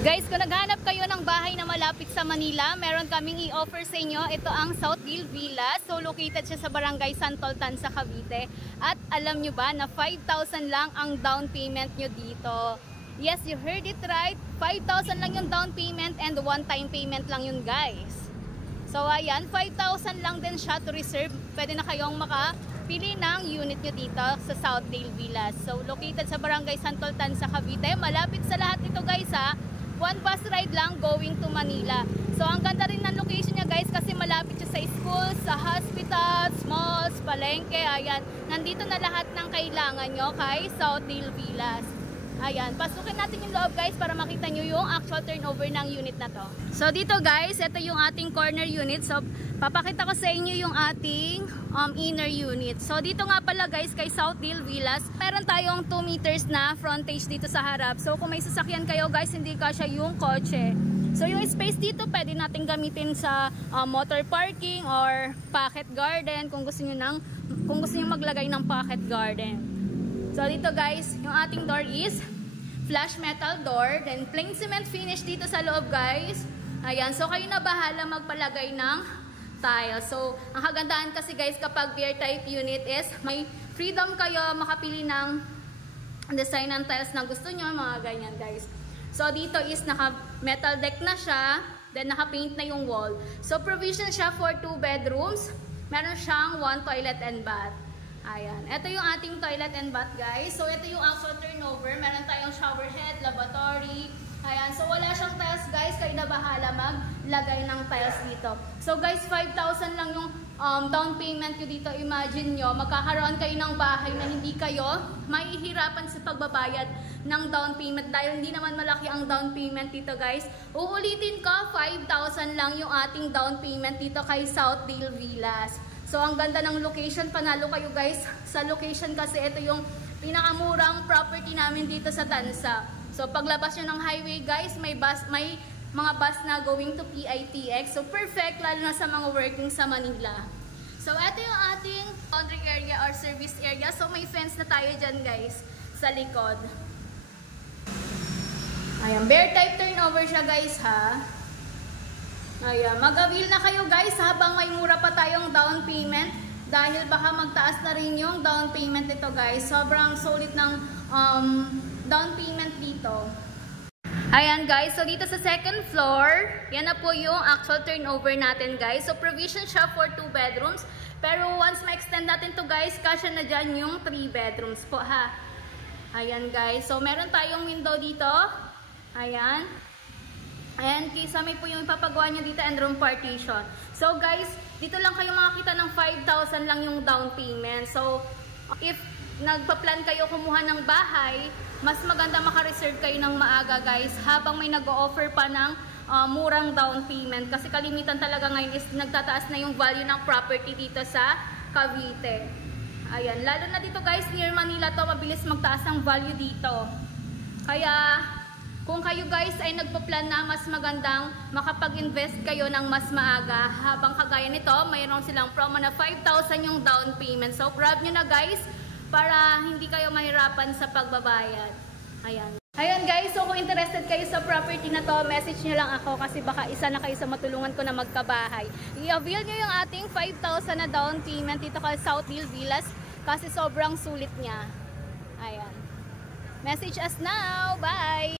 Guys, kung naghanap kayo ng bahay na malapit sa Manila, meron kaming i-offer sa inyo. Ito ang Southdale Villas. So, located siya sa Barangay Santoltan sa Cavite. At alam nyo ba na 5,000 lang ang down payment nyo dito? Yes, you heard it right. 5,000 lang yung down payment and one-time payment lang yun, guys. So, ayan, 5,000 lang din siya to reserve. Pwede na kayong makapili ng unit nyo dito sa Southdale Villas. So, located sa Barangay Santoltan sa Cavite. Malapit sa lahat ito, guys, ha. One bus ride lang going to Manila. So, ang ganda rin ng location niya, guys, kasi malapit siya sa schools, sa hospitals, malls, palengke. Ayan, nandito na lahat ng kailangan nyo kay Southdale Villas. Ayan, pasukin natin yung loob, guys, para makita nyo yung actual turnover ng unit na to. So, dito, guys, ito yung ating corner unit. So, papakita ko sa inyo yung ating inner unit. So, dito nga pala, guys, kay Southdale Villas, meron tayong 2 meters na frontage dito sa harap. So, kung may sasakyan kayo, guys, hindi kasya yung kotse. So, yung space dito, pwede natin gamitin sa motor parking or pocket garden kung gusto nyo maglagay ng pocket garden. So, dito, guys, yung ating door is flash metal door. Then, plain cement finish dito sa loob, guys. Ayan. So, kayo na bahala magpalagay ng tile. So, ang kagandahan kasi, guys, kapag beer type unit is may freedom kayo makapili ng design ng tiles na gusto nyo. Mga ganyan, guys. So, dito is naka-metal deck na siya. Then, naka-paint na yung wall. So, provision siya for 2 bedrooms. Meron siyang 1 toilet and bath. Ayan. Ito yung ating toilet and bath, guys. So, ito yung actual turnover. Meron tayong shower head, lavatory. Ayan. So, wala siyang tiles, guys. Kayo na bahala maglagay ng tiles dito. So, guys, 5,000 lang yung down payment nyo dito. Imagine nyo, magkakaroon kayo ng bahay na hindi kayo mahihirapan sa pagbabayad ng down payment. Dahil hindi naman malaki ang down payment dito, guys. Uulitin ko, 5,000 lang yung ating down payment dito kay Southdale Villas. So, ang ganda ng location. Panalo kayo, guys, sa location kasi ito yung pinakamurang property namin dito sa Tansa. So, paglabas nyo ng highway, guys, may mga bus na going to PITX. So, perfect, lalo na sa mga working sa Manila. So, ito yung ating laundry area or service area. So, may fence na tayo dyan, guys, sa likod. Ayan, bear type turnover siya, guys, ha. Ayan, mag-avail na kayo, guys, habang may mura pa tayong down payment. Dahil baka magtaas na rin yung down payment nito, guys. Sobrang solid ng down payment dito. Ayan, guys. So, dito sa second floor, yan na po yung actual turnover natin, guys. So, provision siya for 2 bedrooms. Pero once ma-extend natin to, guys, kasya na dyan yung 3 bedrooms po, ha. Ayan, guys. So, meron tayong window dito. Ayan. And kisame po yung ipapagawa nyo dito and room partition. So, guys, dito lang kayo makakita ng 5,000 lang yung down payment. So, if nagpa-plan kayo kumuha ng bahay, mas maganda maka-reserve kayo ng maaga, guys, habang may nag-o-offer pa ng murang down payment. Kasi kalimitan talaga ngayon is nagtataas na yung value ng property dito sa Cavite. Ayan, lalo na dito, guys, near Manila to, mabilis magtaas ang value dito. Kaya, kung kayo, guys, ay nagpa-plan na, mas magandang makapag-invest kayo ng mas maaga. Habang kagaya nito, mayroon silang promo na 5,000 yung down payment. So, grab nyo na, guys, para hindi kayo mahirapan sa pagbabayad. Ayan. Ayan, guys. So, kung interested kayo sa property na to, message nyo lang ako kasi baka isa na kayo sa matulungan ko na magkabahay. I-avail nyo yung ating 5,000 na down payment dito kay Southdale Villas kasi sobrang sulit niya. Ayan. Message us now. Bye!